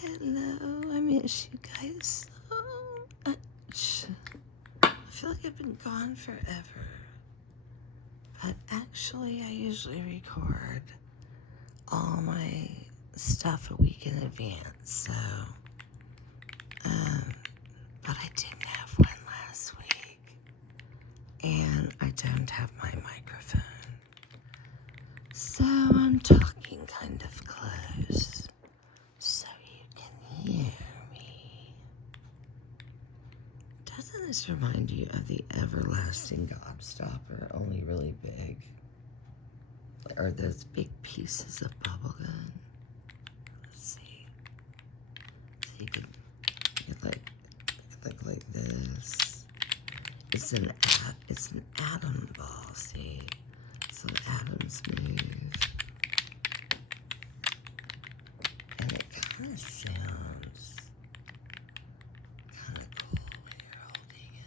Hello, I miss you guys so much. I feel like I've been gone forever. But actually, I usually record all my stuff a week in advance, so, but I didn't have one last week, and I don't have my microphone, so I'm talking kind of close, so you can hear me. Doesn't this remind you of the everlasting gobstopper, only really big? Or those big pieces of bubble gum? Let's see. So you could like this. It's an atom ball, see? So the atoms move. And it kind of sounds kind of cool when you're holding it.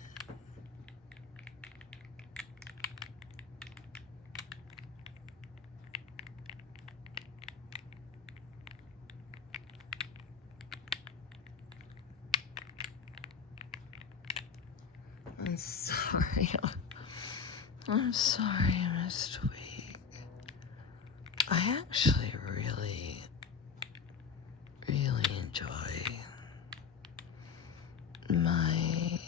I'm sorry. I'm sorry I missed a week. I actually really enjoy my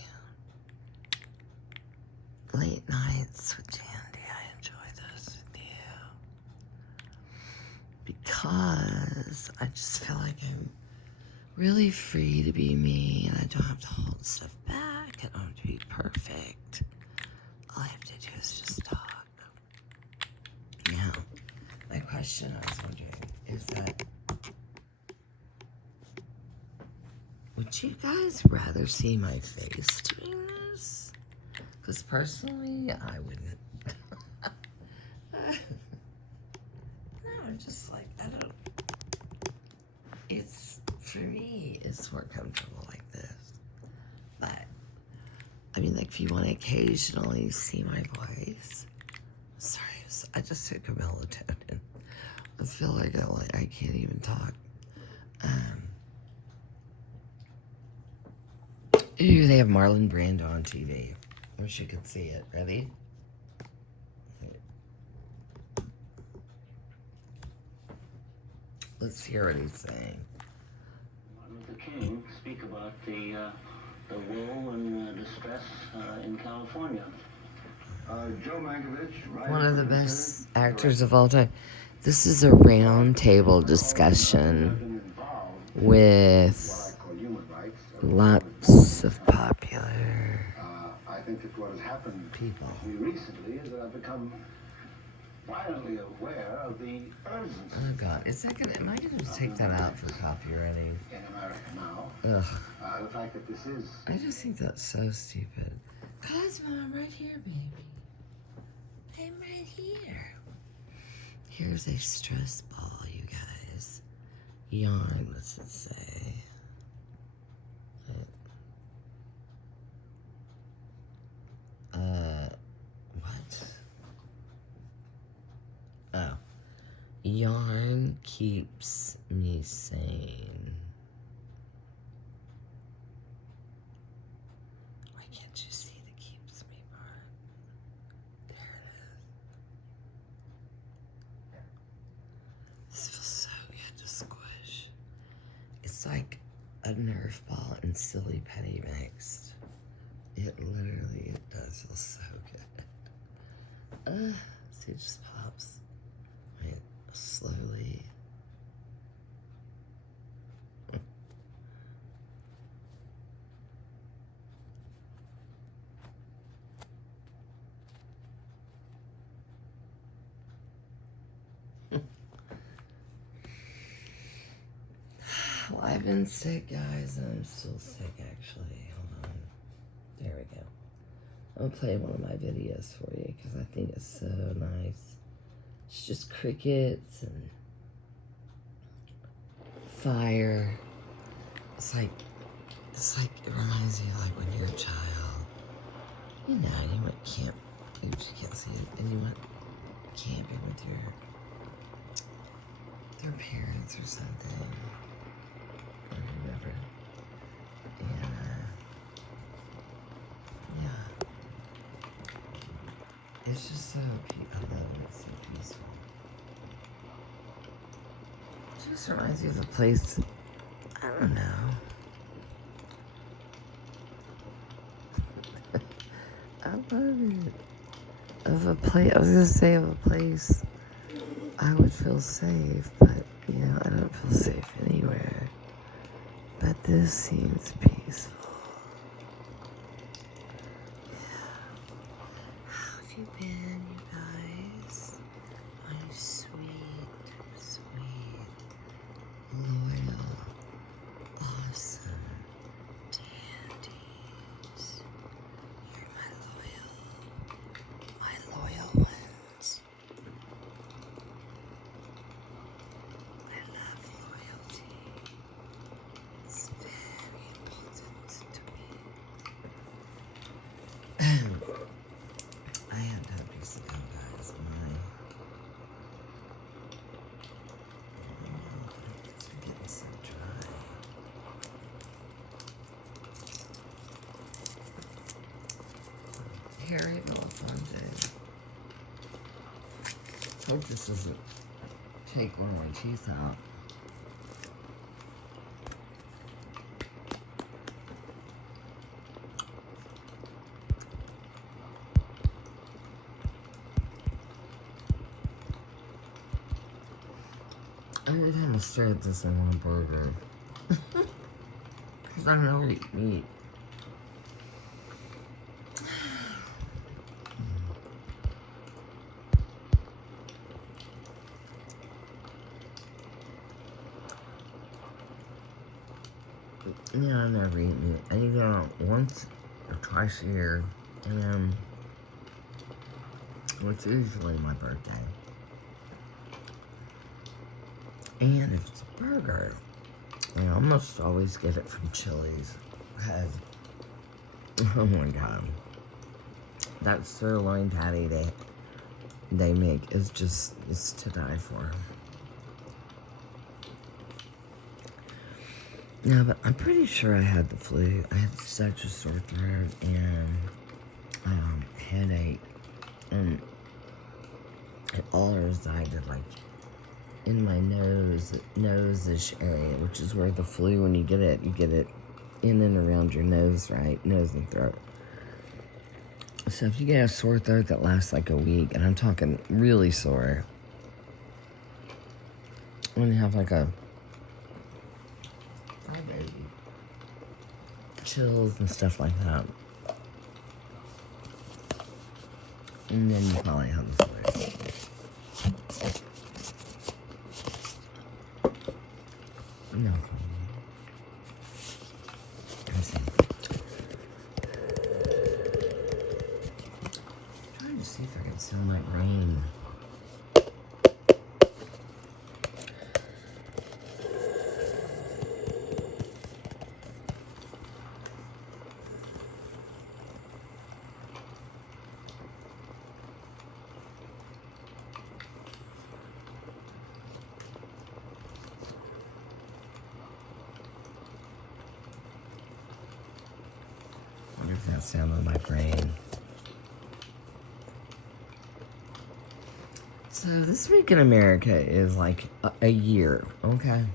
late nights with Jandy. I enjoy those with you. Because I just feel like I'm really free to be me, and I don't have to hold stuff back. I don't have to be perfect. All I have to do is just talk. Now, my question I was wondering is that, would you guys rather see my face doing this? Because personally, I wouldn't. No, I'm just like, I don't. It's, for me, it's more comfortable like this. But, I mean, like, if you want to occasionally see my voice. Sorry, I just took a melatonin. I feel like I can't even talk. Ooh, they have Marlon Brando on TV. Wish you could see it. Ready? Let's hear what he's saying. Martin Luther King speak about the woe and distress in California. Joe Mankiewicz, One of the best actors of all time. This is a round table discussion with lots of popular I think that what has happened people. to me recently is that I've become violently aware of the urgency. Oh God, am I gonna take that out for copywriting? In America now. Ugh. The fact that this is. I just think that's so stupid. Cosmo, I'm right here, baby. I'm right here. Here's a stress ball, you guys. Yarn, what's it say? What? Oh. Yarn keeps me sane. Why can't you see the keeps me part? There it is. This feels so good to squish. It's like a Nerf ball and Silly Penny mixed. It does feel so good. See, it just pops. Right, slowly. Well, I've been sick, guys, and I'm still sick, actually. Hold on. There we go. I'll play one of my videos for you because I think it's so nice. It's just crickets and fire. It's like, it reminds me of like when you're a child. You know, you went camp, you just can't see it, and you went camping with your their parents or something, or whoever. And yeah, it's just so I love it. It's so peaceful. It just reminds me of a place. I don't know. I love it. Of a place, I was gonna say of a place I would feel safe, but you know, I don't feel safe anywhere. But this seems peaceful. Yeah. How have you been, you guys? My sweet, sweet, loyal, awesome dandies. You're my loyal ones. I love loyalty. It's very important to me. I had to piece of gum, guys. It's getting so dry. Harry Belafonte. Hope this doesn't take one of my teeth out. Every time I stare at this, I want a burger. Because I never eat meat. Yeah, I never eat meat. I eat it out once or twice a year, and it's usually my birthday. And if it's a burger, I almost always get it from Chili's, because, oh my god, that sirloin patty they make is just, it's to die for. Yeah, but I'm pretty sure I had the flu. I had such a sore throat and headache, and it all resided like in my nose-ish area, which is where the flu, when you get it in and around your nose, right? Nose and throat. So if you get a sore throat that lasts like a week, and I'm talking really sore, when you have like a chills and stuff like that, and then you probably have the flu. No problem. Let's see. I'm trying to see if I can sound like rain. I wonder if that sounded like rain. So this week in America is like a year, okay?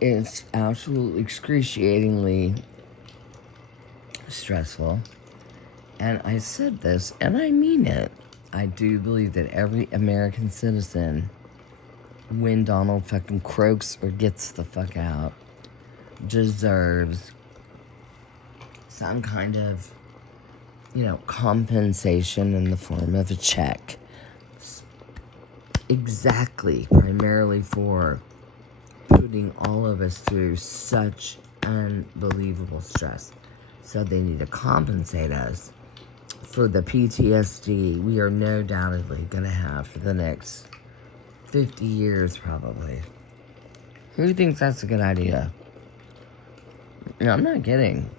It's absolutely excruciatingly stressful. And I said this, and I mean it. I do believe that every American citizen, when Donald fucking croaks or gets the fuck out, deserves some kind of, compensation in the form of a check. Exactly, primarily for putting all of us through such unbelievable stress. So they need to compensate us for the PTSD we are no doubtedly going to have for the next 50 years, probably. Who thinks that's a good idea? No, I'm not kidding.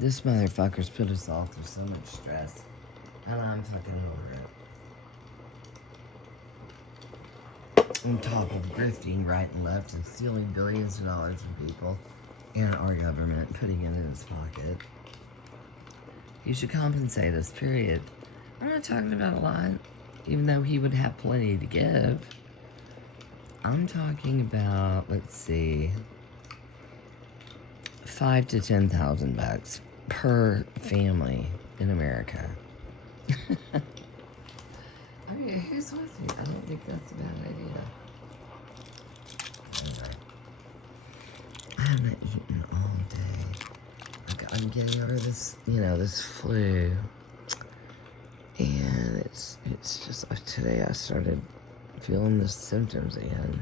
This motherfucker's put us all through so much stress. And I'm fucking over it. On top of grifting right and left and stealing billions of dollars from people and our government, putting it in his pocket. He should compensate us, period. I'm not talking about a lot, even though he would have plenty to give. I'm talking about, let's see, $5,000 to $10,000 per family in America. I mean, who's with you? I don't think that's a bad idea. Anyway, I haven't eaten all day. Like, I'm getting over this, this flu. And it's just, today I started feeling the symptoms again.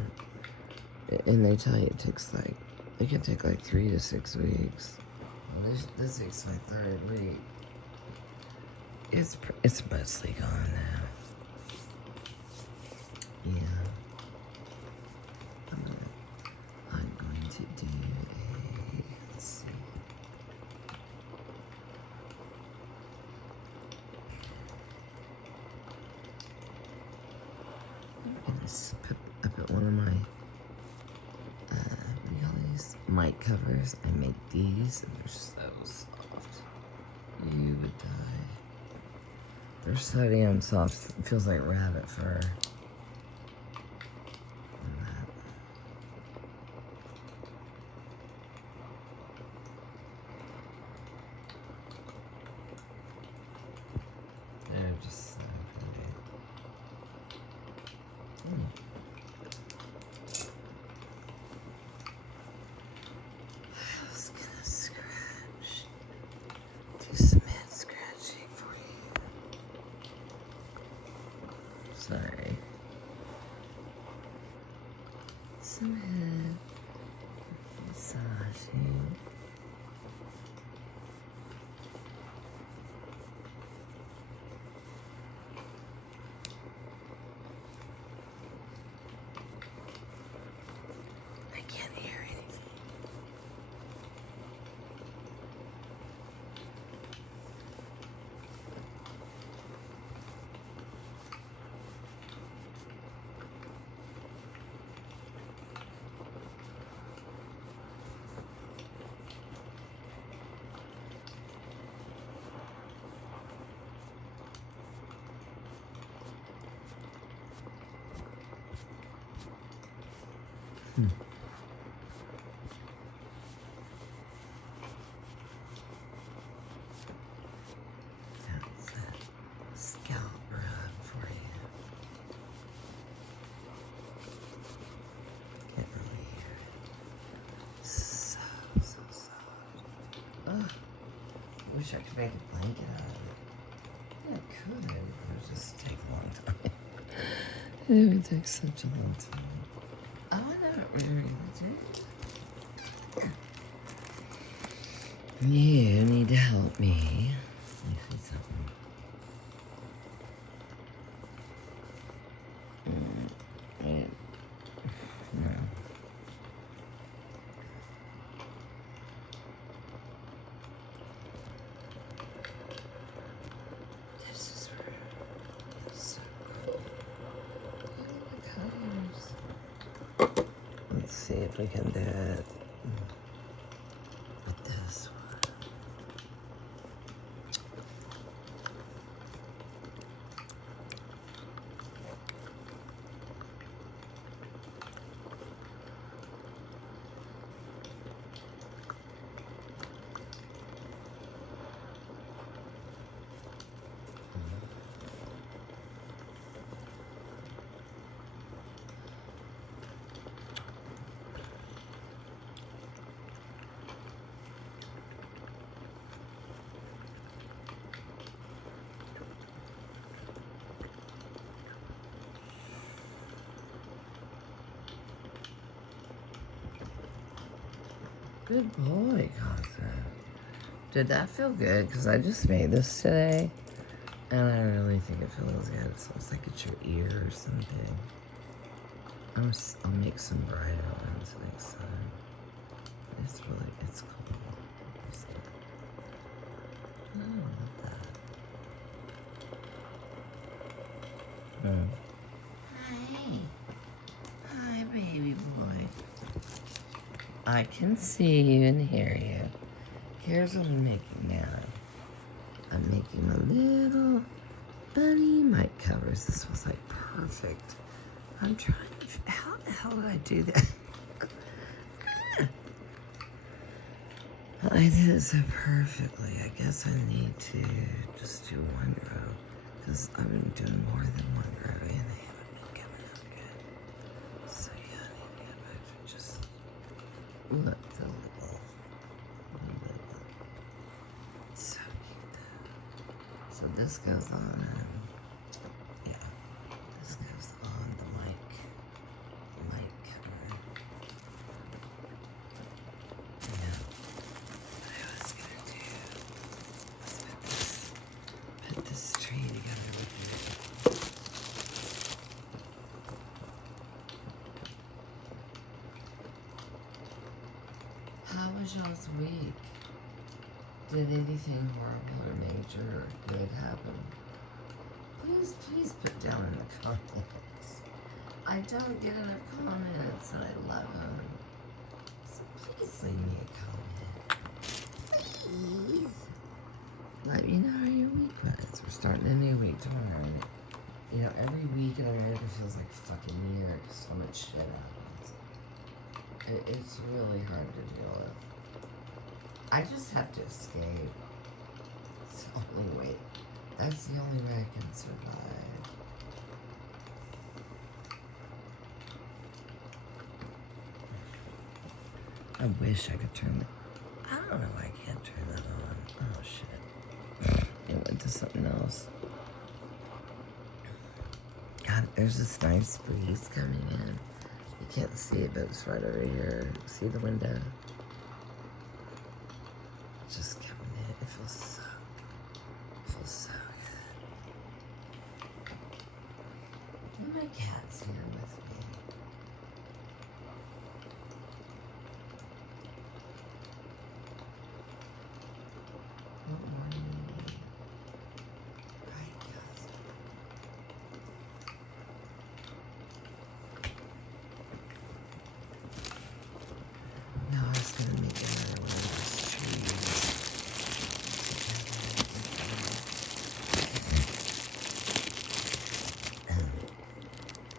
And they tell you it can take like 3 to 6 weeks. Well, this week's my 3rd week. It's mostly gone now. Yeah. I'm going to do let's see. I'm gonna put up at one of my what do you call these? Mic covers. I make these and they're so soft. You would die. They're so damn soft. It feels like rabbit fur. They're just so pretty. I was gonna scratch. Do some head scratching for you. Sorry. Some head massaging. I can't hear anything. That's a scalp rub for you. Get really here. So soft. Ugh. I wish I could make a blanket out of it. Yeah, I could. It would just take a long time. It would take such a long time. Oh, I know what we're gonna do. You need to help me. Let me see something. Wait. No. This is so cool. Look at the colors. Let's see if we can do it with this one. Good boy, Gotham. Did that feel good? Because I just made this today, and I really think it feels good. It smells like it's your ear or something. I'll make some brighter ones next time. It's cool. Oh, I love that. I can see you and hear you. Here's what I'm making now. I'm making a little bunny mic covers. This was like perfect. I'm trying to, how the hell did I do that? I did it so perfectly. I guess I need to just do one row because I've been doing more than one row and they haven't been coming out good. So yeah, I need to get back to just look the little. So cute. So this goes on, yeah, this goes on the mic cover. Yeah, what I was gonna do was put this tree together with you. How was y'all's week? Did anything horrible or major or good happen? Please put down in the comments. I don't get enough comments and I love them. So please leave me a comment. Please. Let me know how your week was. We're starting a new week tomorrow. And, you know, every week in America feels like a fucking year because so much shit happens. It's really hard to deal with. I just have to escape. It's the only way. That's the only way I can survive. I wish I could turn it. I don't know why I can't turn that on. Oh shit. It went to something else. God, there's this nice breeze coming in. You can't see it, but it's right over here. See the window? Just coming in. It feels so good. And my cat's here with me. What morning you need? Right, guys. No, I was gonna make another one of those trees.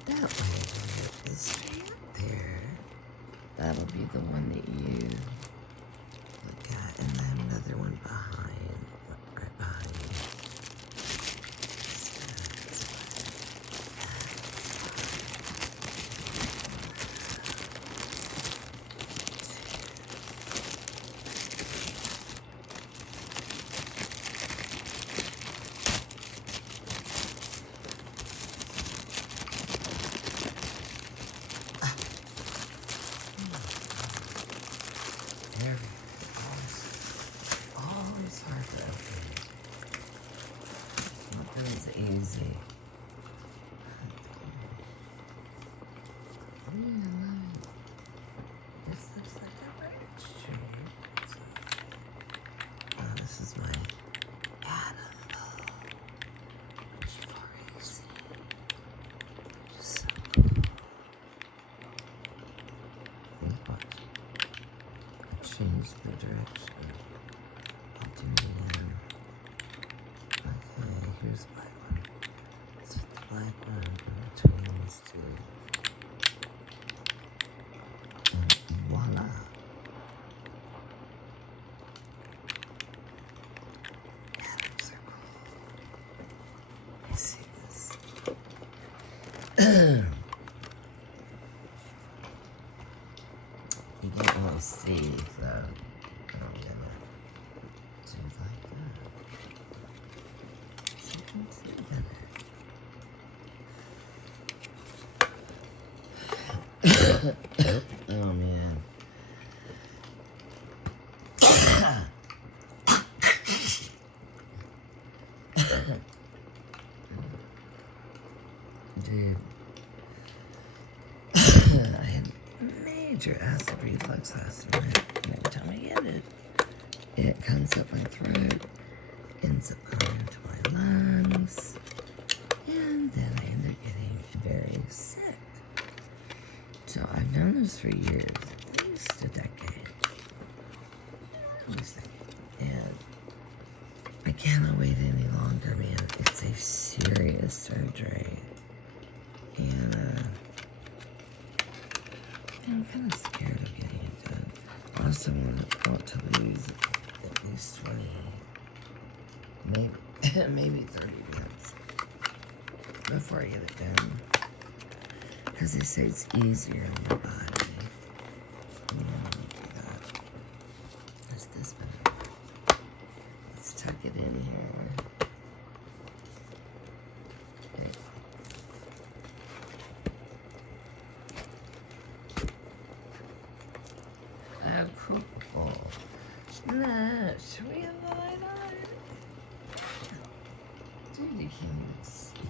That way, when you put this tree up there, that'll be the one that you look at, and then another one behind, right behind you. There we go. Always hard to open. Nothing's easy. Yeah, I love it. This looks like a birch tree. Oh, this is my animal. Which you've already seen. Just so cool. Think watch. Change the direction. I'll do the okay, here's the black one. Let's put the black one in between these two. And voila. Atoms are cool. You see this? You can't really see, so I'm gonna do it like that. So you can see better. Oh man. Dude. I had major acid reflux last night. And every time I get it, it comes up my throat, ends up going into my lungs, and then I end up getting very sick. So I've known this for years, at least a decade. Let me see. And I cannot wait any longer, man. It's a serious surgery. And, I'm kind of scared of getting it done. I also want to lose at least 20, maybe 30 pounds before I get it done. Because they say it's easier on your body. What's this one? Let's tuck it in here. Okay. Oh, cool. Nah, should we have the light on? Dude, you can't even see.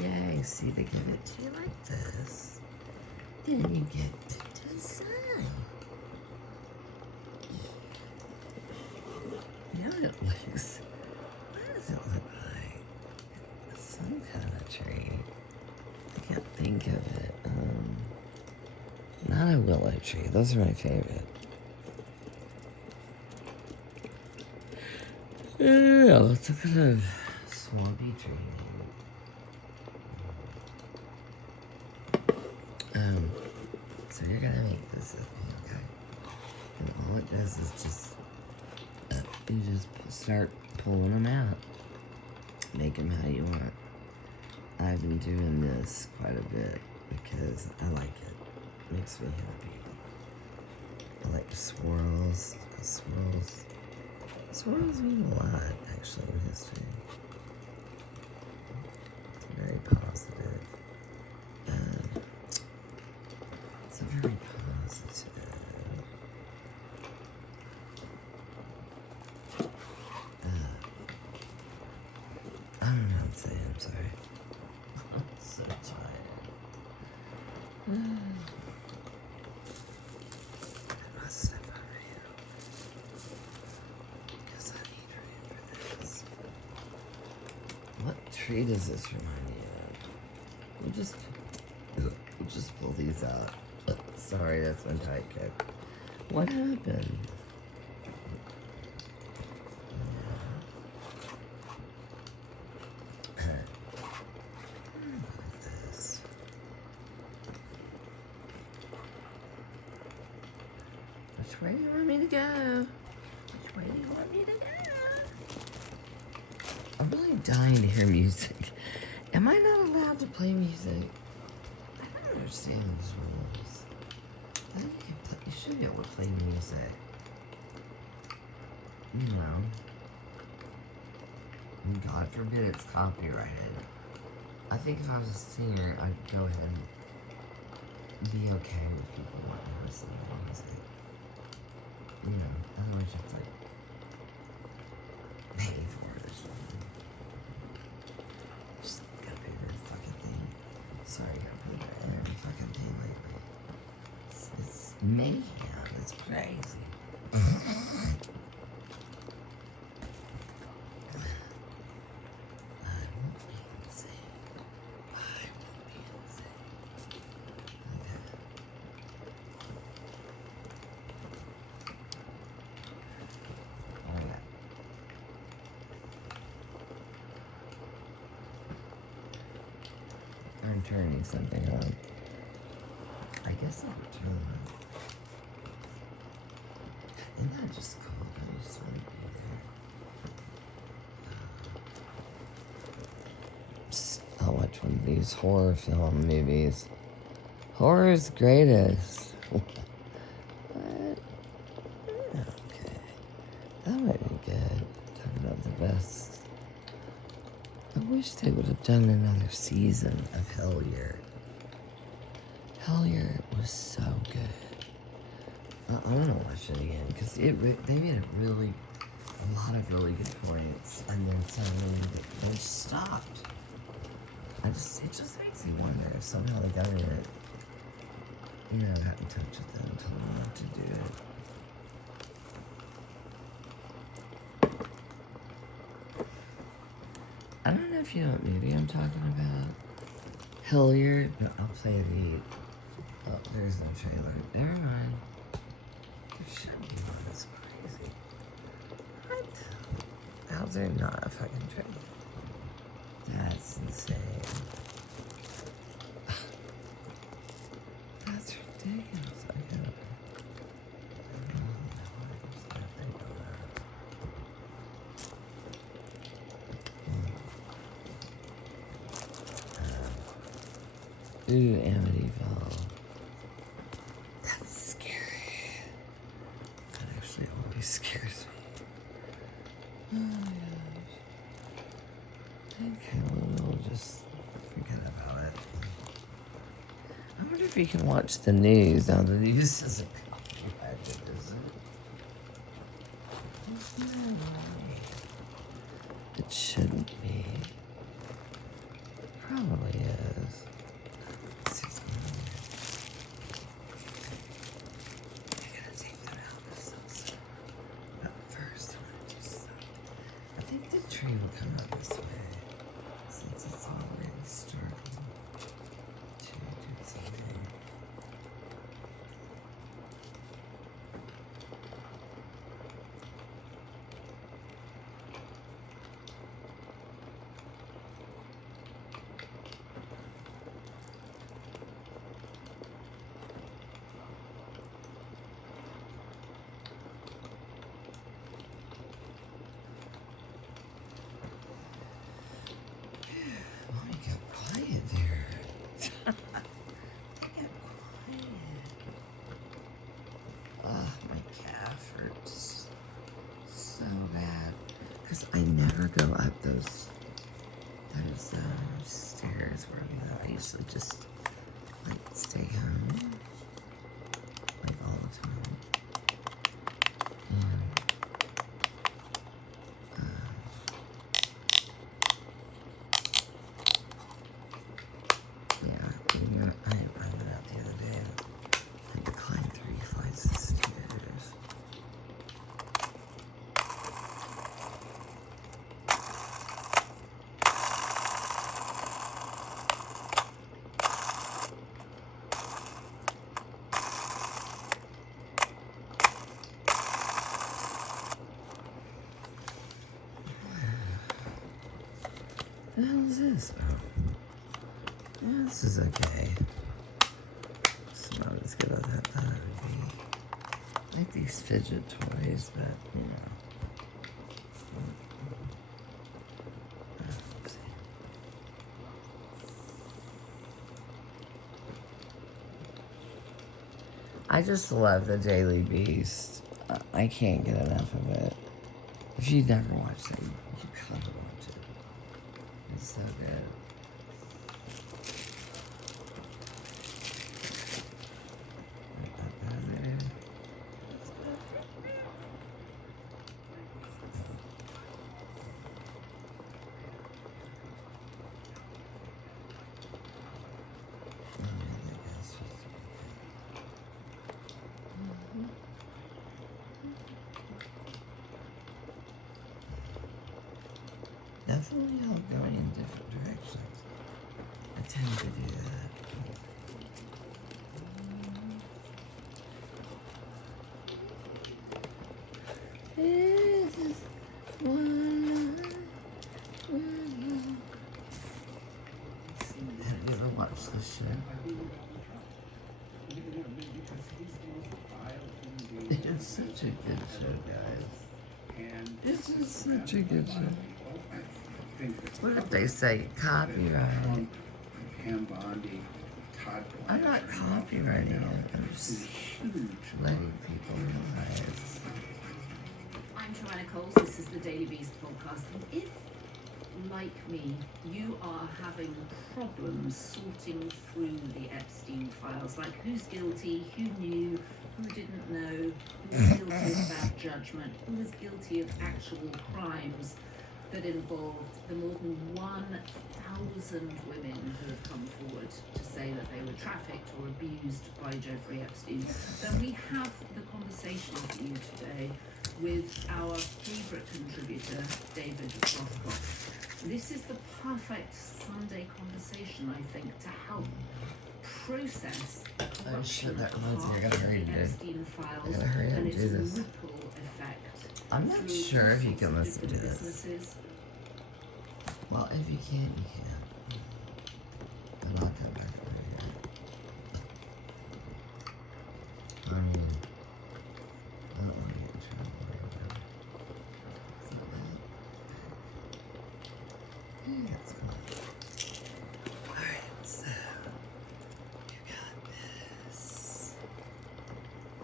Yay, see, they give it to you like this. Then you get to design. You know what it looks? What does it look like? Some kind of tree. I can't think of it. Not a willow tree. Those are my favorite. Yeah, it's a kind of swampy tree. So you're gonna make this with me, okay? And all it does is just, you just start pulling them out. Make them how you want. I've been doing this quite a bit because I like it. It makes me happy. I like the swirls. Swirls mean a lot, actually, in history. It's very positive. It's a very positive. I don't know what I'm saying, I'm sorry. I'm so tired. I must step over you. Because I need room for this. What tree does this remind me of? We'll just pull these out. Sorry, that's my tight coat. What happened? This. Which way do you want me to go? Which way do you want me to go? I'm really dying to hear music. Am I not allowed to play music? I don't understand these rules. I think you should be able to play music. You know. And God forbid it's copyrighted. I think if I was a singer, I'd go ahead and be okay with people wanting to listen to my music. You know, otherwise you have to like pay for it or something. Just gotta pay for every fucking thing. Sorry, I gotta pay for every fucking thing lately. It's mayhem. It's crazy. I'm turning something on. I guess I'll turn on. Isn't that just cool? I just want to be there. Psst, I'll watch one of these horror film movies. Horror's greatest. What? Okay. That might be good. Talking about the best. I wish they would have done another season of Hellier. Hellier was so good. I want to watch it again because they made a lot of really good points, and then suddenly they just stopped. It just makes me wonder if somehow the government, got in touch with them and told them not to do it. I don't know if you know what movie I'm talking about. Hellier. No, I'll play the there's no trailer. Never mind. There should be one. That's crazy. What? How's there not a fucking trailer? That's insane. That's ridiculous. I don't know. Ooh, Amityville. That's scary. That actually always scares me. Oh my gosh. Okay, we'll just forget about it. I wonder if you can watch the news. Now, the news isn't copyrighted, is it? No way. It shouldn't be. Probably is. I think the tree will come out this way, since it's already starting to do something. Mommy got quiet there. Got quiet. Oh, my calf hurts so bad. Because I never go up those stairs where I usually just like stay home like all the time. Yeah, I went out the other day and had to climb 3 flights of stairs. What the hell is this? Oh. Yeah, this is okay. It's not as good as I thought it would be. I like these fidget toys, but you know. I just love the Daily Beast. I can't get enough of it. If you've never watched it, you gotta watch it. It's so good. Definitely help going in different directions. I tend to do that. This is one life. Have you ever watched this show? It's such a good show, guys. This is such a good show. What if they say copyright? I'm not copywriting it. I'm just letting people realize. I'm Joanna Coles. This is the Daily Beast podcast. And if, like me, you are having problems sorting through the Epstein files, like who's guilty, who knew, who didn't know, who's guilty of bad judgment, who was guilty of actual crimes that involved the more than 1,000 women who have come forward to say that they were trafficked or abused by Jeffrey Epstein, then we have the conversation for you today with our favourite contributor, David Rothkopf. This is the perfect Sunday conversation, I think, to help process the Oh, corruption shit, that of reminds me, I half gotta of hurry, the dude. Epstein I files gotta hurry up and and its do this. ripple effect I'm not through sure all if you sorts can of listen to different this. businesses. Well, if you can, you can. But I'll come back for you. I mean, I don't want to get in trouble or whatever. Is that right? Yeah, that's fine. Alright, so you got this.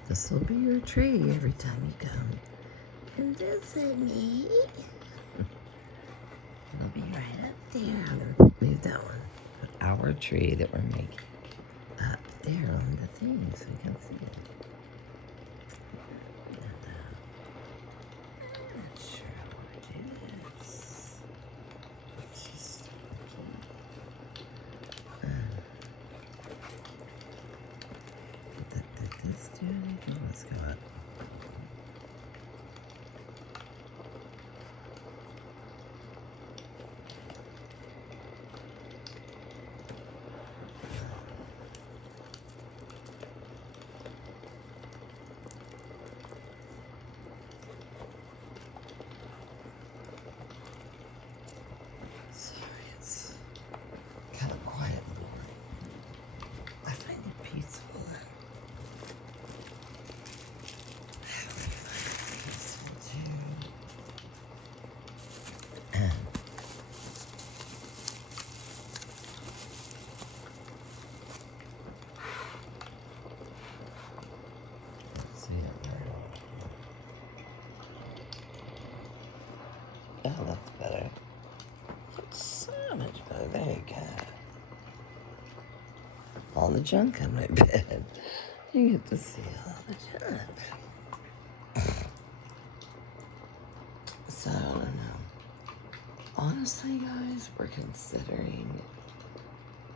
This will be your tray every time you come and visit me. It'll be right up there. I'm gonna move that one. Put our tree that we're making up there on the thing so you can see it. I'm not sure how I want to do this. It's just did this do anything? Let's go up. Sorry, it's kind of quiet in the morning. I find it peaceful. I find it peaceful too. See it very well. Oh, that's better. That's so much better. There you go. All the junk on my bed. You get to see all the junk. So, I don't know. Honestly, guys, we're considering.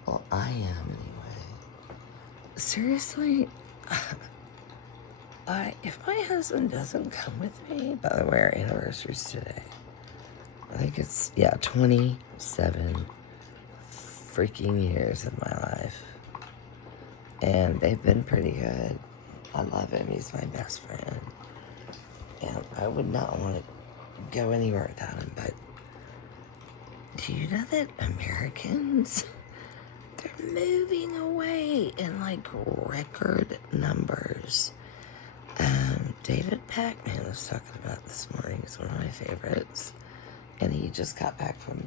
Well, I am anyway. Seriously, if my husband doesn't come with me, by the way, our anniversary's today. I think it's, 27 freaking years of my life. And they've been pretty good. I love him. He's my best friend. And I would not want to go anywhere without him. But do you know that Americans, they're moving away in like record numbers? David Pacman was talking about this morning. He's one of my favorites. And he just got back from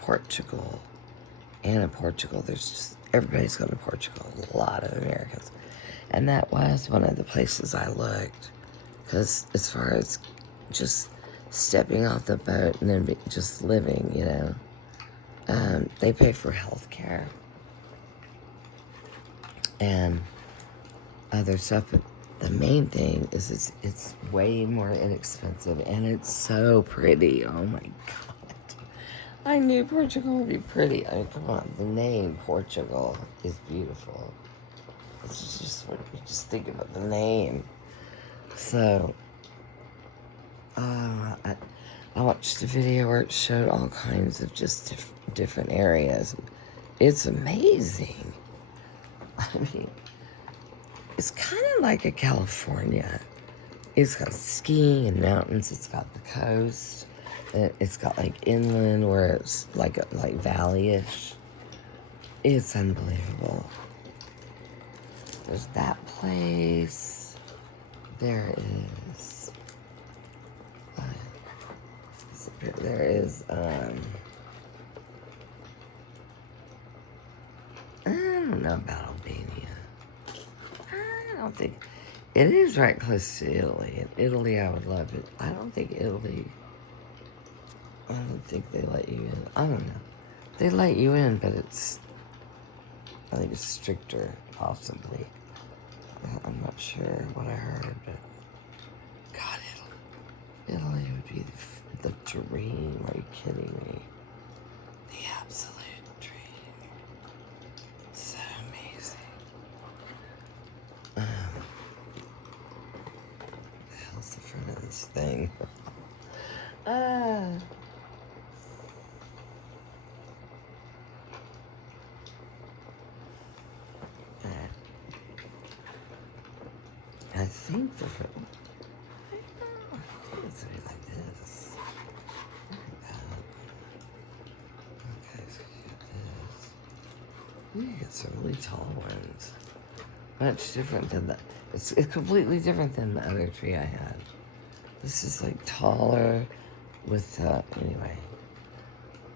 Portugal. And in Portugal, there's just, everybody's going to Portugal. A lot of Americans. And that was one of the places I looked. Because as far as just stepping off the boat and then just living, you know, they pay for health care and other stuff. But the main thing is it's way more inexpensive and it's so pretty. Oh my God. I knew Portugal would be pretty. I mean, come on. The name Portugal is beautiful. It's just what you just think about the name. So, I watched a video where it showed all kinds of just different areas. It's amazing. I mean, it's kind of like a California. It's got skiing and mountains. It's got the coast. It's got like inland where it's like valley-ish. It's unbelievable. There's that place. There is. There is. I don't know about Albania. I don't think. It is right close to Italy. In Italy, I would love it. I don't think Italy. I don't think they let you in. I don't know. They let you in, but it's. I think it's stricter, possibly. I'm not sure what I heard, but. God, Italy would be the dream. Are you kidding me? The absolute dream. So amazing. What the hell's the front of this thing? I think the front. I think it's gonna be like this. Like that. Okay, so you get this. You get some really tall ones. Much different than that. It's completely different than the other tree I had. This is like taller with, anyway.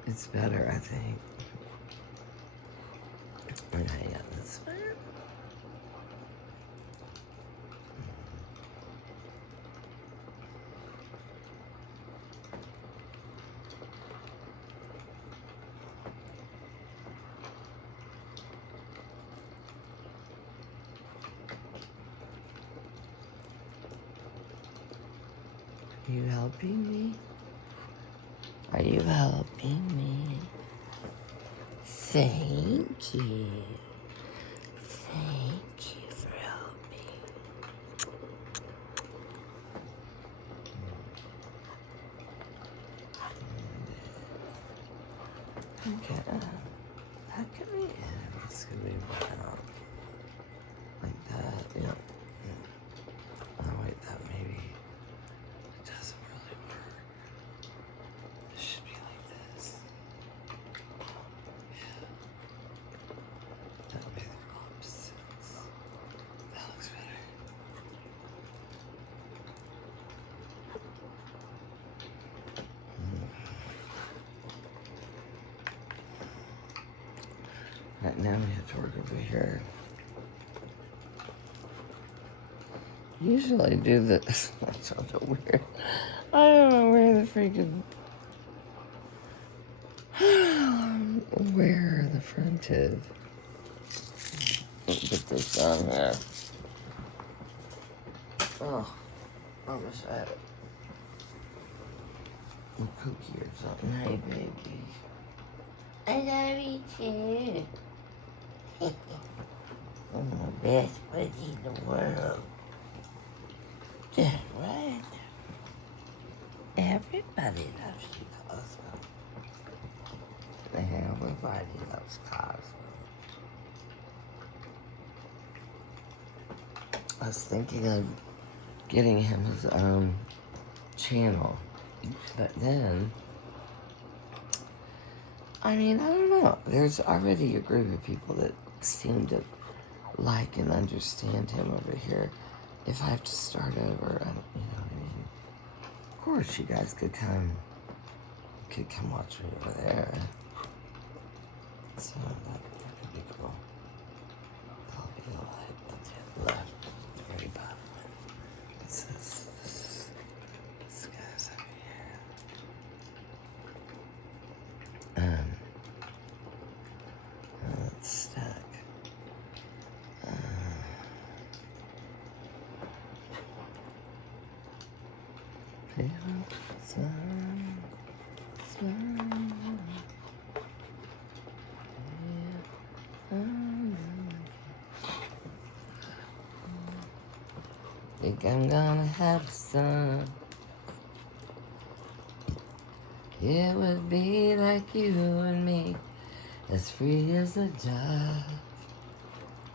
It's better, I think. And I got this one. Are you helping me? Are you helping me? Thank you. Thank you for helping. Okay. How can we end? It's gonna be brown. Like that. Yeah. Oh wait, that maybe it doesn't really work. It should be like this. Yeah. That would be the opposites. That looks better. Right now we have to work over here. Usually I do this. That's so weird. I don't know where the freaking where the front is. Let's put this on here. Oh, I wish I had a cookie or something. Hey, baby. I love you too. I'm the best buddy in the world. Just right. Everybody loves you, Cosmo. Everybody loves Cosmo. I was thinking of getting him his own channel. But then, I mean, I don't know. There's already a group of people that seem to like and understand him over here. If I have to start over, I don't, you know what I mean? Of course, you guys could come watch me over there. So that could be cool. I'll be like left, very bottom one. This guy's over here. It's stuck. Think I'm gonna have some. It would be like you and me, as free as a dove.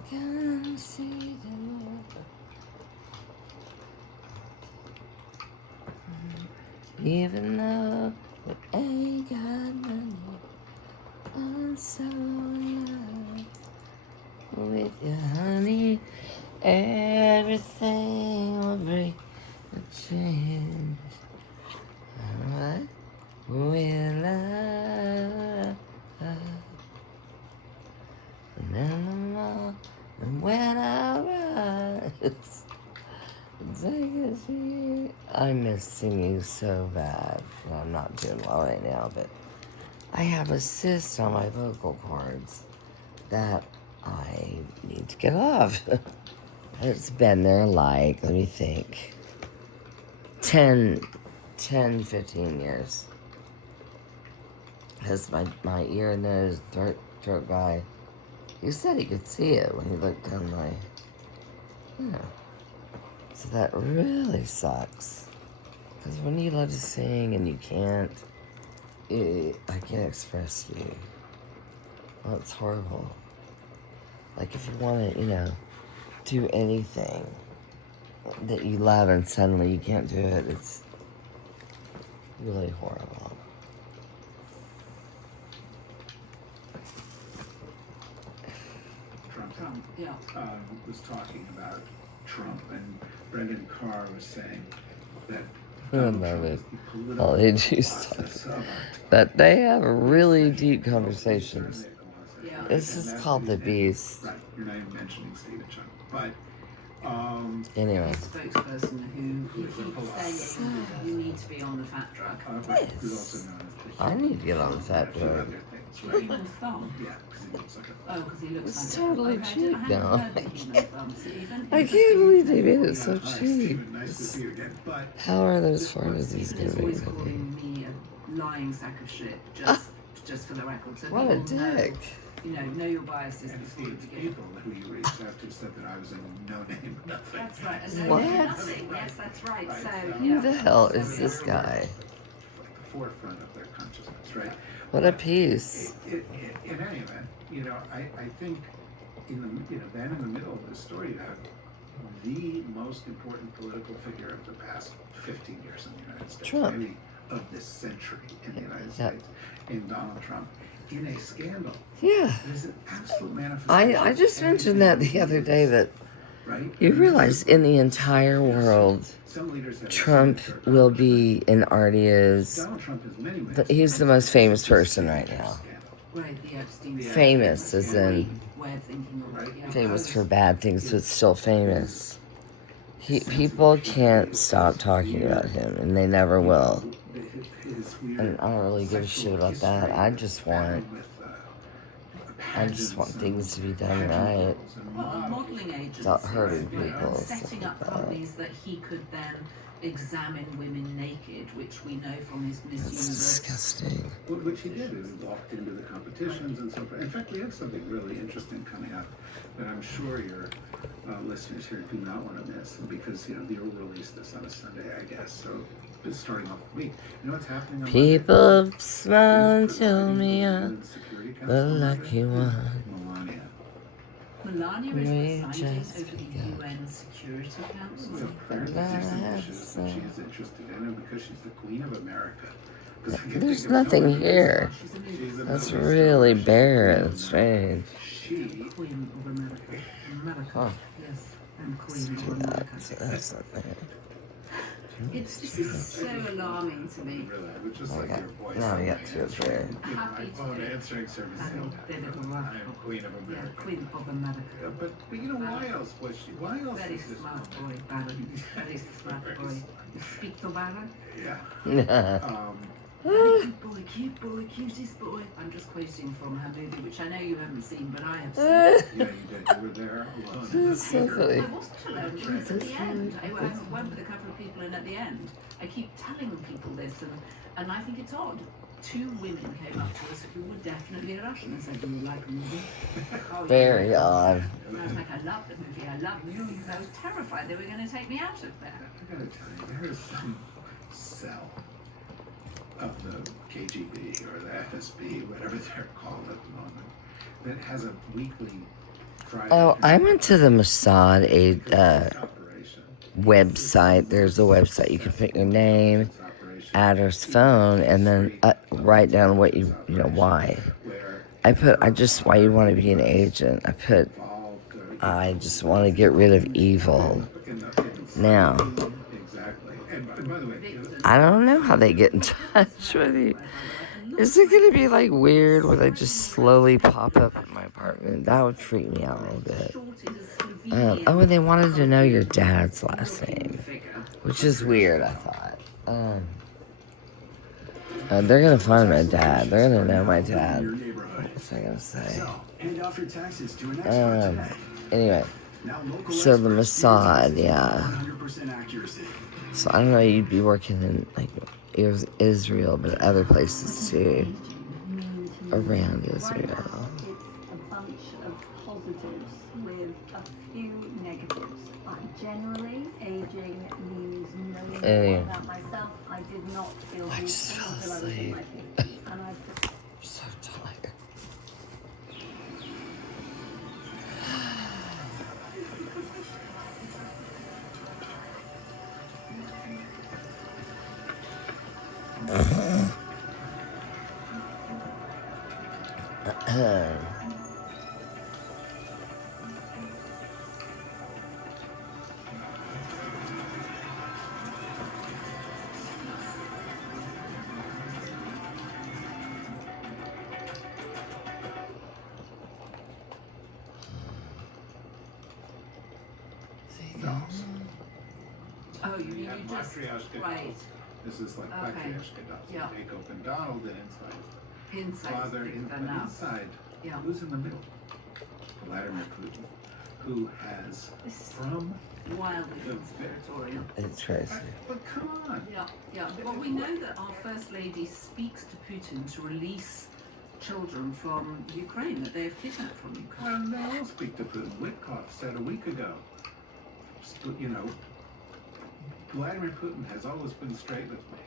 Come see the river. Even though we ain't got money, I'm so in love with you, honey. Everything will bring a change. Alright? With love. And then the morning when I rise, I miss singing so bad. Well, I'm not doing well right now, but I have a cyst on my vocal cords that I need to get off. It's been there like, let me think, 10, 15 years. Because my ear, nose, throat guy, he said he could see it when he looked down my, So that really sucks. Because when you love to sing and you can't, I can't express to you. Well, it's horrible. Like if you want to, do anything, that you love and suddenly you can't do it. It's really horrible. Trump, yeah. Was talking about Trump, and Brendan Carr was saying that I Donald love Trump it. is the political All they do is process talk. of our But they have really deep conversations. Yeah. This is called The Beast. Right, you're not even mentioning Stephen Chung. But, Anyway. His spokesperson who keeps saying you need to be on the fat drug. who's also known as the I need to get on the fat a few drug. other things, right? Human thumb. Yeah, because he looks like a Oh, because he looks It's like totally okay, cheap I hadn't now. heard the human thumb, Stephen. I can't believe they made it so Hi, cheap. Stephen, nice to see you again. But How are those pharmacies Stephen is going always to be? calling me a lying sack of shit, just for the record. So What a people know, dick. you know your biases and before you Steve's begin. people who you reached out to said that I was a no name nothing. That's right. And What? nothing. Yes, that's right. So Who the hell is this guy? Like the forefront of their consciousness, right? What a piece. In any event, I think then in the middle of the story, you have the most important political figure of the past 15 years in the United States, Trump. maybe of this century in the United Yep. States, in Donald Trump, in a scandal. Yeah. There's an absolute manifestation. I just mentioned that the other day that right? you realize in the entire world, Some leaders have Trump said will be and already is. Donald Trump is many ways. He's the most famous person right now. right, the Epstein. Famous as in way of thinking of it. Yeah. famous for bad things, but still famous. People can't stop talking about him, and they never will. And I don't really give a shit about that. I just want things to be done right. Well, modelling agents Without hurting right, people, and stuff setting like up that. companies that he could then examine women naked, which we know from his Miss That's Universe. disgusting. Which he did, is he walked into the competitions and so forth. In fact, we have something really interesting coming up that I'm sure your listeners here do not want to miss, because you'll release this on a Sunday, I guess. So it's starting off the week. You know what's happening on People smile and tell me Monday? I'm Security the Council lucky one. Melania. Melania We is presiding just over the begun. UN Security Council. So apparently there's some That's, issues that she is interested in, and because she's the Queen of America. 'Cause I can There's think of no nothing other reason. here. She's a She's a That's movie really star. She's barren the and strange. She Queen of America. America. Huh. Yes, and Queen Do of that. America. That's not there. This is so alarming to me. really, I would just Okay. like your voice. Now we on got my to it answering- there. you know, my Happy to phone do it. answering service. I'm a bit of a rough. I am Queen of Yeah, America. Queen of America. Yeah, but why else was she? Why else Very is this? smart boy, Baron. Very smart boy. You speak to Baron? Yeah. Very cute boy, cutest boy. I'm just quoting from her movie, which I know you haven't seen, but I have seen. Yeah, you did. You were there alone. in the That's so theater. funny. I wasn't alone. She was at the end. I went with a couple of people in at the end. I keep telling people this, and I think it's odd. Two women came up to us who were definitely Russian and said, "Do you like the movie?" Oh, yeah. Very odd. And I was like, "I love the movie. I love movies." I was terrified they were going to take me out of there. I gotta tell you, there is some cell of the KGB or the FSB, whatever they're called at the moment, that has a weekly Friday. Oh, I went to the Mossad operation. website. There's a website. You can put your name, address, phone, and then write down what why. Why you want to be an agent. I just want to get rid of evil. Now, Exactly. And by the way, I don't know how they get in touch with you. Is it going to be like weird where they just slowly pop up in my apartment? That would freak me out a little bit. And they wanted to know your dad's last name, which is weird, I thought. They're going to find my dad. They're going to know my dad. What was I going to say? Hand off your taxes to an expert today. Anyway, Now local so the experts Mossad, give yeah. 100% accuracy. So I don't know, you'd be working in like Israel, but other places too, around Israel. It's a bunch of positives with a few negatives. Generally, aging means knowing more Anyway. about myself. I did not feel I just beautiful fell until I was in my asleep. 50s, and I've I'm so tired. Dolls. Oh, you mean You have you just matryoshka right dolls. This is like Okay. matryoshka dolls. Yeah. You take open Donald and inside father inside but inside. Yeah. Who's in the middle? Vladimir Putin, who has This is from wildly the conspiratorial. It's crazy. But come on. Yeah, yeah. Well, we know that our First Lady speaks to Putin to release children from Ukraine that they have kidnapped from Ukraine. Well, they all speak to Putin. Witkoff said a week ago, you know, Vladimir Putin has always been straight with me.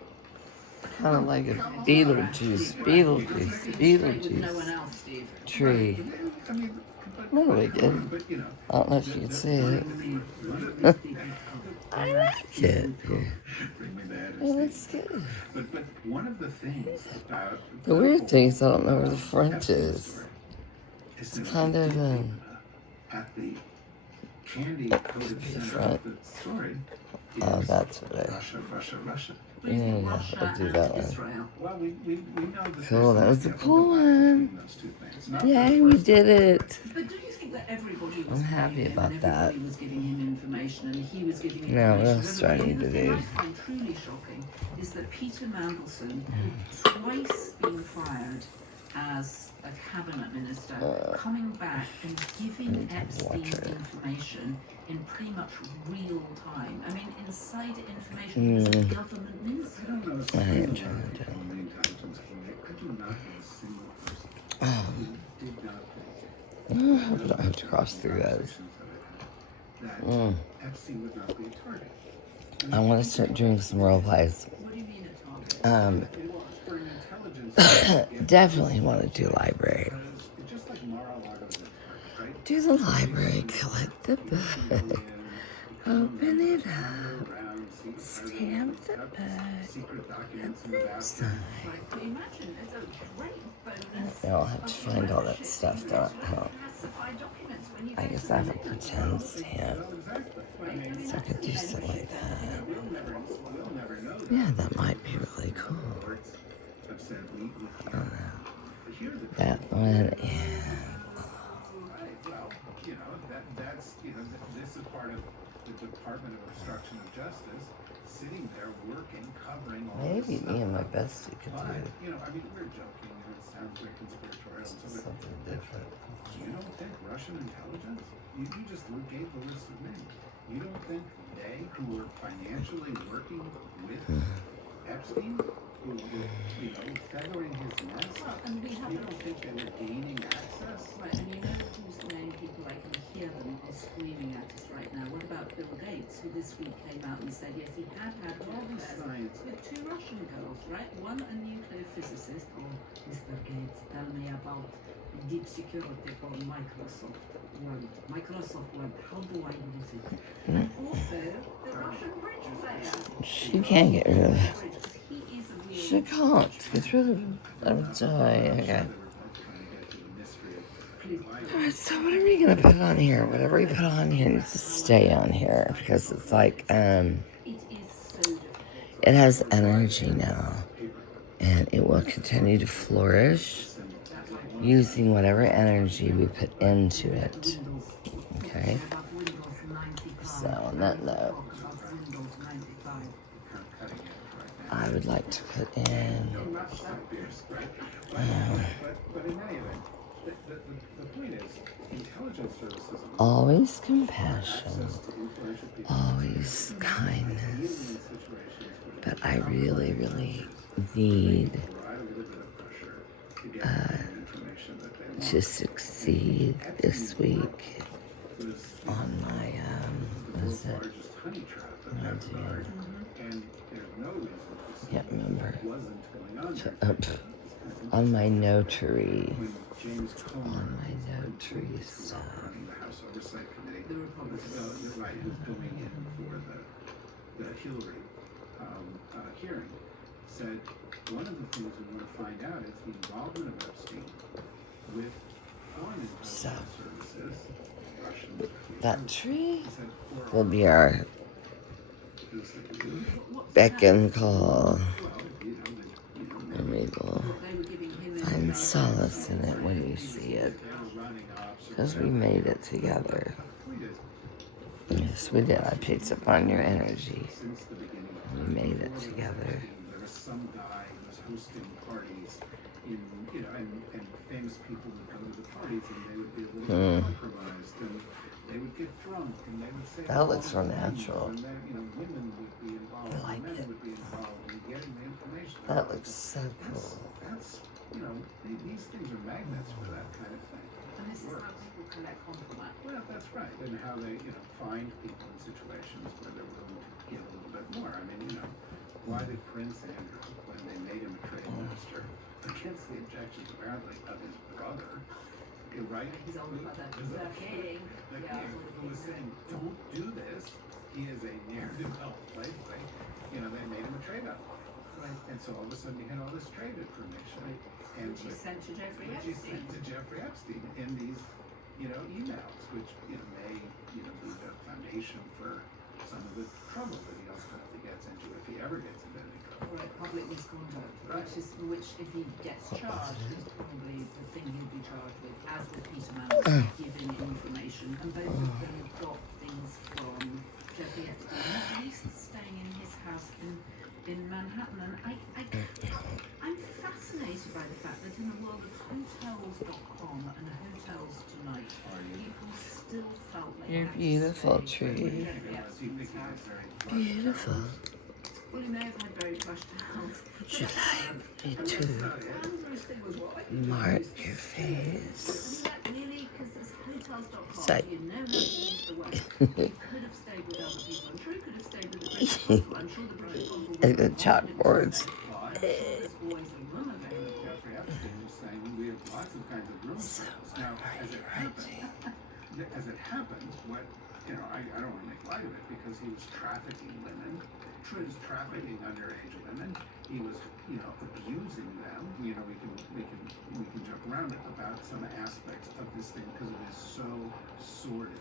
Kind of like a Beetlejuice, With Beetlejuice no one else, Steve. tree. I mean, No, we did. but you know, I don't know if you can see it. I like it. bring me that. It looks good. But one of the things about The weird thing is I don't know where the front is. It's kind of, at the candy coated center of the story. Oh, is that's what I... Russia. Yeah, Russia I'll do and that one. Israel. Well, we know that Cool, that there's was a no cool overlap one. between those two things. Not Yay, the we first did it. But do you think that everybody was I'm happy paying him about and that. everybody was giving him information and he was giving No, information? what else do I need to The thing do? I find truly shocking is that Peter Mandelson, who'd twice been fired as a cabinet minister, coming back and giving Epstein information in pretty much real time. I mean, insider information was a government minister. I don't know a I ain't single trying to one on the intelligence community. I do not know a single person who did not think Oh, I hope I don't have to cross through those. that Epstein would not be a target. I want to start doing some role plays. What do you mean a target? For an intelligence, Definitely want to do library. it's just like Mar-a-Lago is a target, right? Do the library, collect the book, open it up, stamp the book, Secret documents and in the then bathroom. sign. Right, but imagine there's a great bonus. I'll have to find all that stuff though. Classified documents when you I go guess to I have the a minute. pretend stamp, Right? so I could do something like that. We'll never know that. Yeah, that might be really cool. Courts have said we I don't know. hear the That one and right. Well, you know that's this is part of the Department of Obstruction of Justice sitting there working, covering all this maybe stuff. me and my bestie could But, do you know, I mean, we're joking, and it sounds very conspiratorial. And so, something different. you don't think Russian intelligence? You just gave the list of names. You don't think they, who were financially working with Epstein, who were, feathering his nest, Well, and we have you don't think they were gaining access? right, and you know whose name people I can hear them are screaming at us right now. What about Bill Gates, who this week came out and said yes, he had All this affairs science. with two Russian girls, right? One a nuclear physicist. Oh, Mr. Gates, tell me about deep security for Microsoft Word. Microsoft Word, how do I use it? And also the Russian bridge player. She can't get rid of it. He is a real She can't get rid of him. Let him die. Okay. Alright, so what are we gonna put on here? Whatever we put on here needs to stay on here because it's like It is so difficult. it has energy now and it will continue to flourish using whatever energy we put into it. Okay? So on that note, I would like to put in But in any event, the point is, intelligence services always compassion, access to influential people always kindness. in situations where But I really, really need we're under a little bit of pressure to get the information that they want. to succeed this week Was on my, the what is world's it? largest honey trap in Oh, that dear. regard, and there's no reason to Can't remember. see what wasn't going on there. On my notary, When James Comer on my notary stuff. running the House Oversight Committee, The Republicans. right, was going in for the Hillary hearing, said one of the things we want to find out is the involvement of Epstein with foreign intelligence services, Russian. That tree He said, will be our beck and call, and we will find solace in it when we see it, because we made it together. Yes, we did. I picked up on your energy. We made it together. There was some guy who was hosting parties in, and famous people would come to the parties and they would be a little compromised and they would get drunk and they would say That looks so natural. and then, women would be involved, I like men it. would be involved in getting the information. That looks so cool. That's these things are magnets for that kind of thing. And this is how people collect compromise. Well, that's right. And how they, find people in situations where they're willing to give a little bit more. I mean, why did Prince Andrew, when they made him a trade minister, against the objections apparently of his brother, right? His older brother, the king. The king who was saying, don't do this. He is a ne'er-do-well playboy. They made him a trade up. Right. And so all of a sudden you had all this trade information. And Which he sent to Jeffrey Epstein. In these, emails, which, may, be the foundation for some of the trouble that he ultimately gets into if he ever gets into any trouble. Right, public misconduct, which if he gets charged, is probably the thing he'll be charged with, as with Peter Mann, giving information. And both of them got things from Jeffrey Epstein, not least staying in his house in Manhattan. And I'm fascinated by the fact that in the world of hotels.com and hotels tonight, people still felt like You're beautiful, tree. Beautiful. Well, you may have had very crushed house. Would you like me to mark your face? Really, because there's hotels.com, So- you know how to use the web. You could have stayed with other people. I'm sure you could have stayed with the British consul. I'm sure the British consul would And the have chalkboards. I'm sure there's always a room available. Jeffrey Epstein was saying we have lots of kinds of room service. Now, as it happens, what I don't want to make light of it because he was trafficking women. He was trafficking underage women. He was, abusing them. We can joke around about some aspects of this thing because it is so sordid.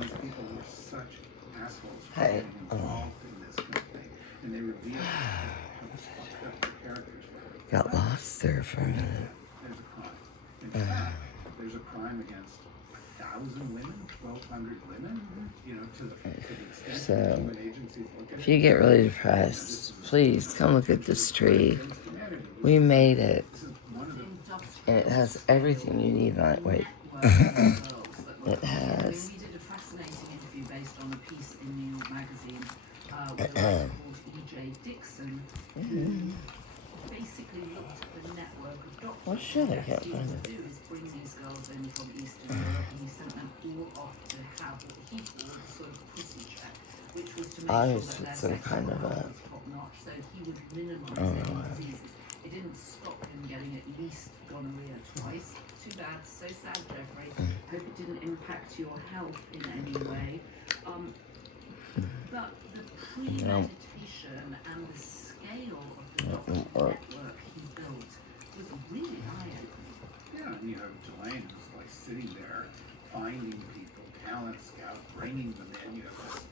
These people were such assholes for getting involved in this kind of thing, and they reveal how fucked up their characters were. Got lost there for a minute. There's a crime. In fact, there's a crime against 1,000 women, 1,200 women, to the extent So, that human agencies look at if you get really depressed, please come look at this tree. We made it. This is one of the And it has everything you need on it. Wait. It has. We did a fascinating interview based on a piece in New York Magazine with a writer called E.J. Dixon, who basically looked at the network of doctors. Well, sure, I can't What he find used it. to do is bring these girls in from Eastern Europe and he sent them all off to have what he called a sort of pussy check, which was to make I sure was that with their some sexual kind of health a- was top notch, so he would minimise any diseases. It didn't stop him getting at least gonorrhea twice. Too bad, so sad, Jeffrey. Hope it didn't impact your health in any way. But the premeditation and the scale of the doctor network he built was really eye-opening. Yeah, and you have Delane who's like sitting there, finding people, talent scout, bringing them in. You have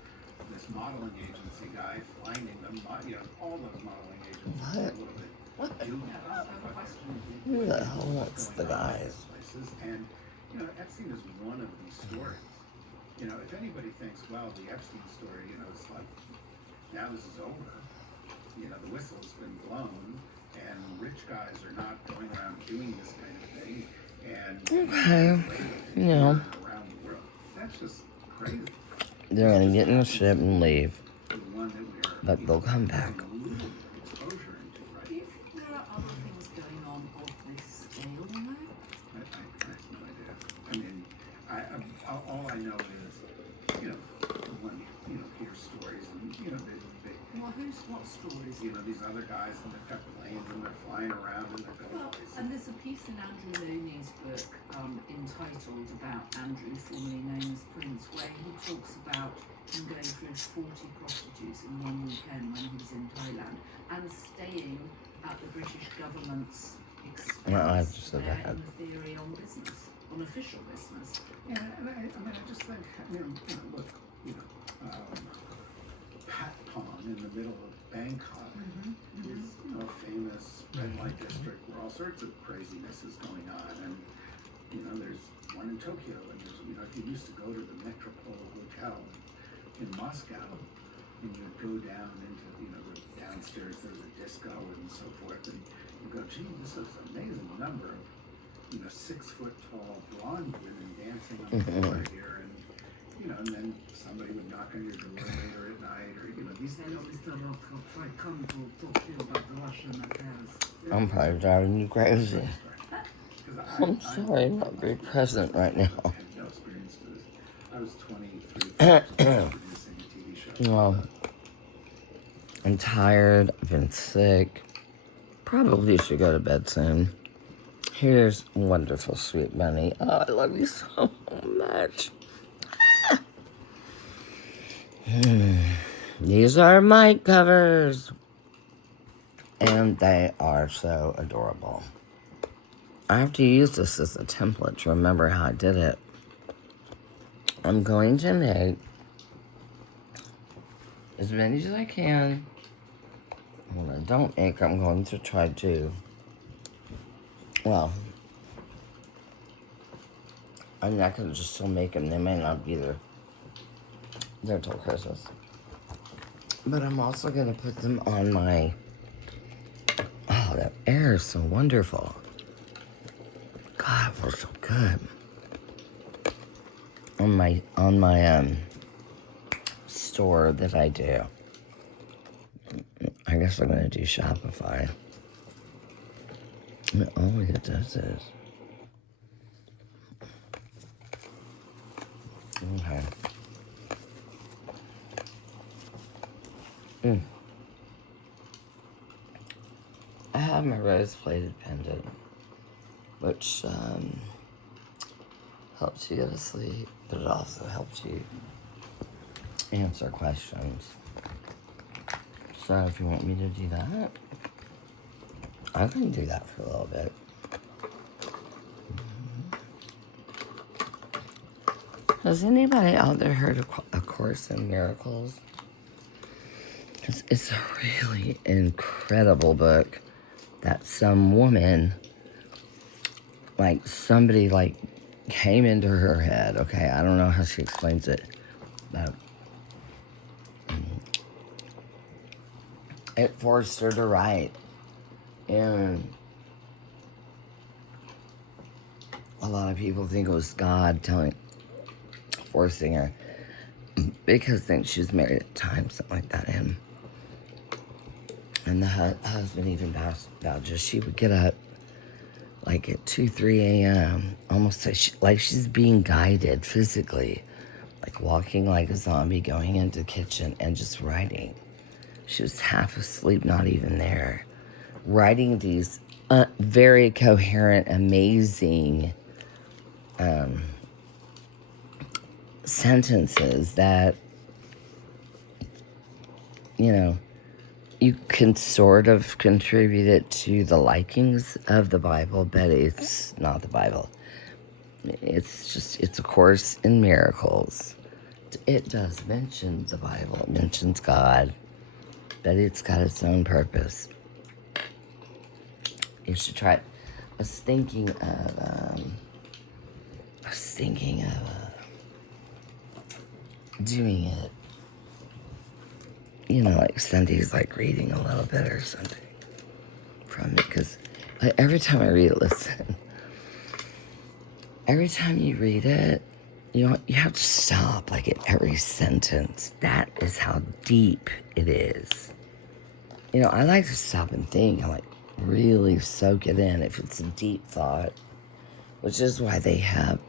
this modeling agency guy finding them. All those modeling agencies are a little bit. Who the hell wants the guys? Places. And Epstein is one of these stories. If anybody thinks, well, the Epstein story, it's like now this is over. The whistle's been blown, and rich guys are not going around doing this kind of thing. And around the world, that's just crazy. They're gonna get in the ship and leave, The one that we're but they'll come back. getting a little exposure into, right? Do you think there are other things going on of this scale, though? I have no idea. I mean, all I know is, when hear stories and Well, what stories? these other guys and they've got planes and they're flying around and they're going Well, places. and there's a piece in Andrew Looney's book entitled about Andrew, formerly known as Prince, where he talks about him going through 40 prostitutes in one weekend when he was in Thailand. and staying at the British government's expense. Well, I just said They're that. in theory on business, on official business. Yeah, and I just think, look, Pat Pong in the middle of Bangkok is, a famous red light district where all sorts of craziness is going on. And, there's one in Tokyo, and there's, if you used to go to the Metropole Hotel in Moscow, and you'd go down into, the downstairs, there's a disco and so forth, and you go, gee, this is an amazing number of, 6-foot-tall blonde women dancing on the floor here, and, and then somebody would knock on your door later at night, or, these things. I come to talk to you about the Russian affairs. I'm probably driving you crazy. I'm sorry, I'm not very present right now. I had no experience with this. I was 23 producing a TV show. Well, I'm tired. I've been sick. Probably should go to bed soon. Here's wonderful sweet bunny. Oh, I love you so much. These are mic covers. And they are so adorable. I have to use this as a template to remember how I did it. I'm going to make as many as I can. When I don't make, I'm going to try to. Well, I'm not going to just still make them. They may not be there till Christmas. But I'm also going to put them on my... Oh, that air is so wonderful. God, it feels so good. On my store that I do. I guess I'm gonna do Shopify. And all it does is okay. I have my rose-plated pendant, which helps you go to sleep, but it also helps you answer questions. So if you want me to do that, I can do that for a little bit. Has anybody out there heard of A Course in Miracles? It's a really incredible book that some woman, somebody came into her head. Okay, I don't know how she explains it, but it forced her to write. And a lot of people think it was God forcing her, because I think she was married at the time, something like that. And the husband even vouches she would get up at 2, 3 a.m. almost like she's being guided physically, walking like a zombie, going into the kitchen and just writing. She was half asleep, not even there, writing these very coherent, amazing sentences that, you can sort of contribute it to the likings of the Bible, but it's not the Bible. It's A Course in Miracles. It does mention the Bible, it mentions God, but it's got its own purpose. You should try it. I was thinking of doing it, Sunday's reading a little bit or something from it, because every time I read it, listen, every time you read it, you have to stop at every sentence. That is how deep it is. I like to stop and think. I really soak it in if it's a deep thought, which is why they have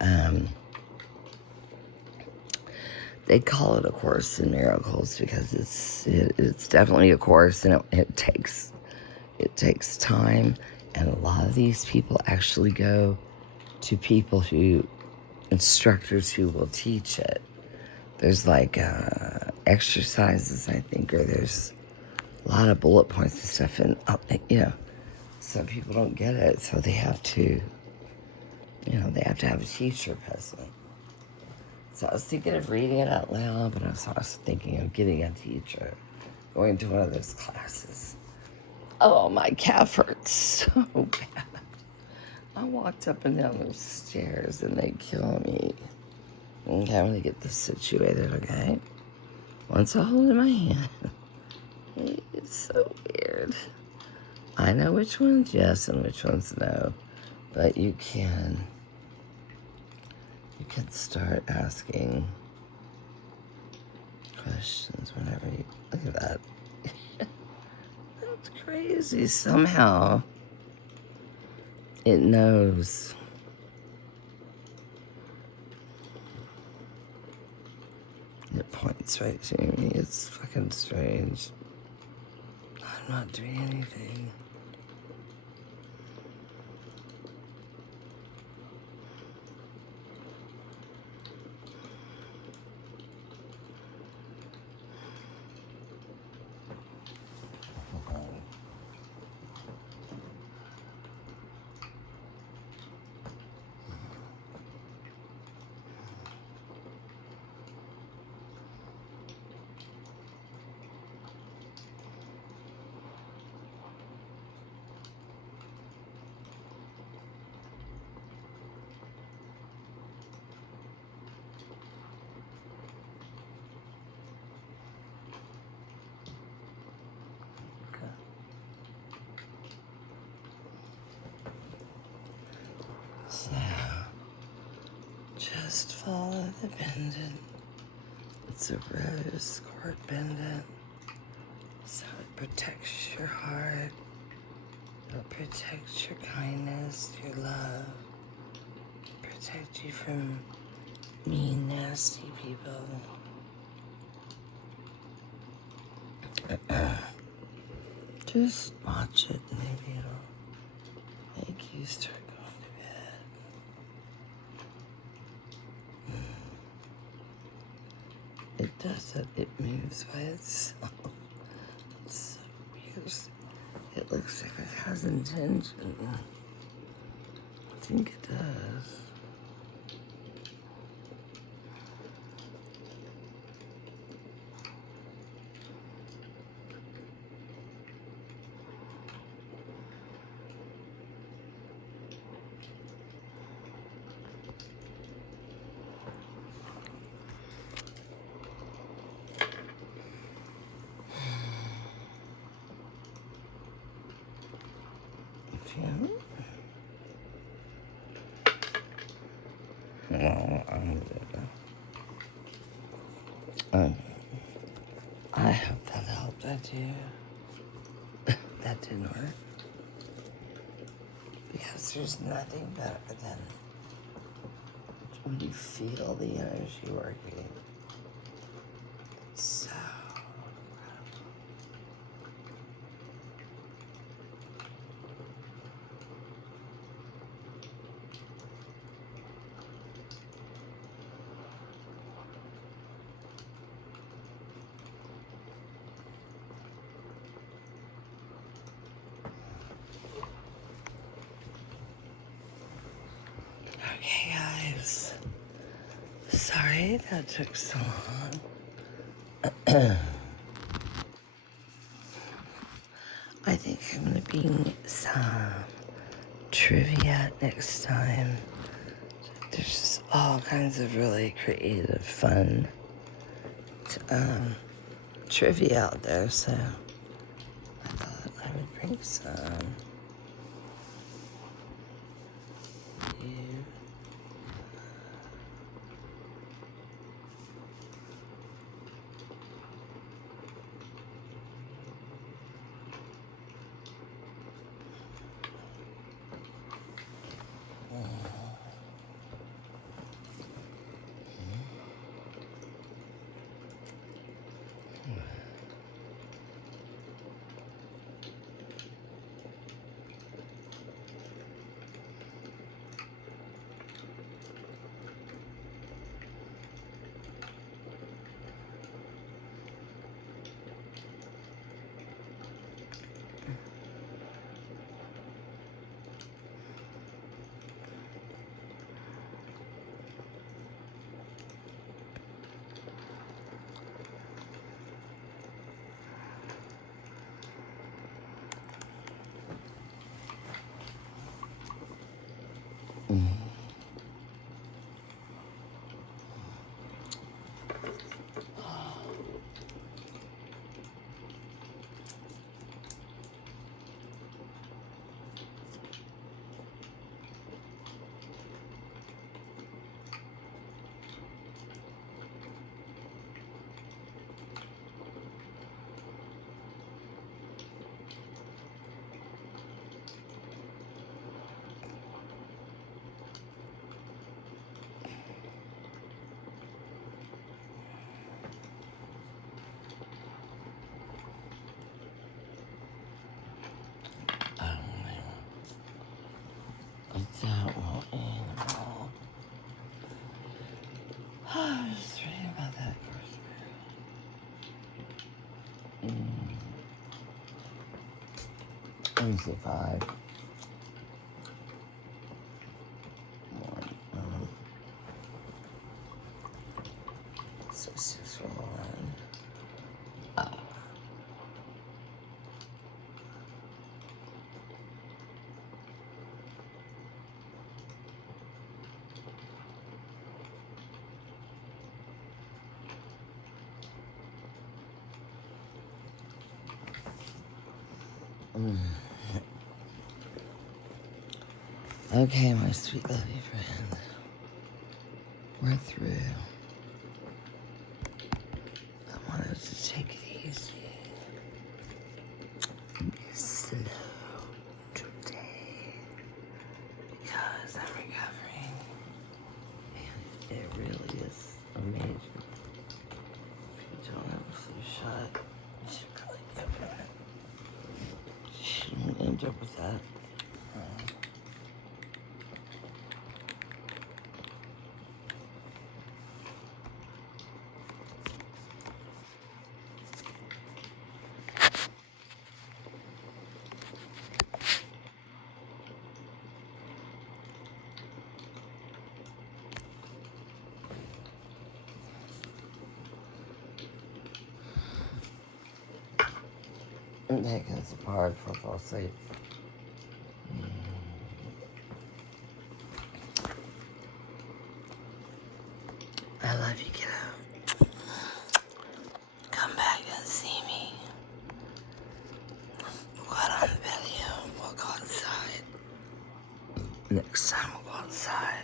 they call it A Course in Miracles, because it's definitely a course, and it takes time, and a lot of these people actually go to instructors who will teach it. There's exercises, I think, or there's a lot of bullet points and stuff, and you know, some people don't get it, so they have to, you know, they have to have a teacher present. So I was thinking of reading it out loud, but I was also thinking of getting a teacher, going to one of those classes. Oh, my calf hurts so bad. I walked up and down those stairs and they kill me. Okay, I'm gonna get this situated, okay? Once I hold it in my hand. It's so weird. I know which one's yes and which one's no, but you can start asking questions whenever you look at that. That's crazy. Somehow it knows. It points right to me. It's fucking strange. I'm not doing anything. So, just follow the pendant. It's a rose cord pendant. So it protects your heart. It'll protect your kindness, your love. Protect you from mean, nasty people. Just watch it and maybe it'll make you start going to bed. It does it. It moves by itself. It's so weird. It looks like it has intention. I think it does. Yeah. Well, I hope that helped. I do. That didn't work. Because there's nothing better than when you feel the energy working. So okay, guys. Sorry that took so long. I think I'm gonna bring some trivia next time. There's just all kinds of really creative, fun trivia out there, so I thought I would bring some. You. Let me see 5. 1, 6 for 1. Okay, my sweet lovely friend. We're through. I wanted to take it easy. Be slow today. Because I'm recovering. And it really is amazing. If you don't have a flu shot, you should probably get one. You shouldn't end up with that. That goes apart before I fall asleep. I love you, kiddo. Come back and see me. We'll go out on the patio. We'll go outside. Next time we'll go outside.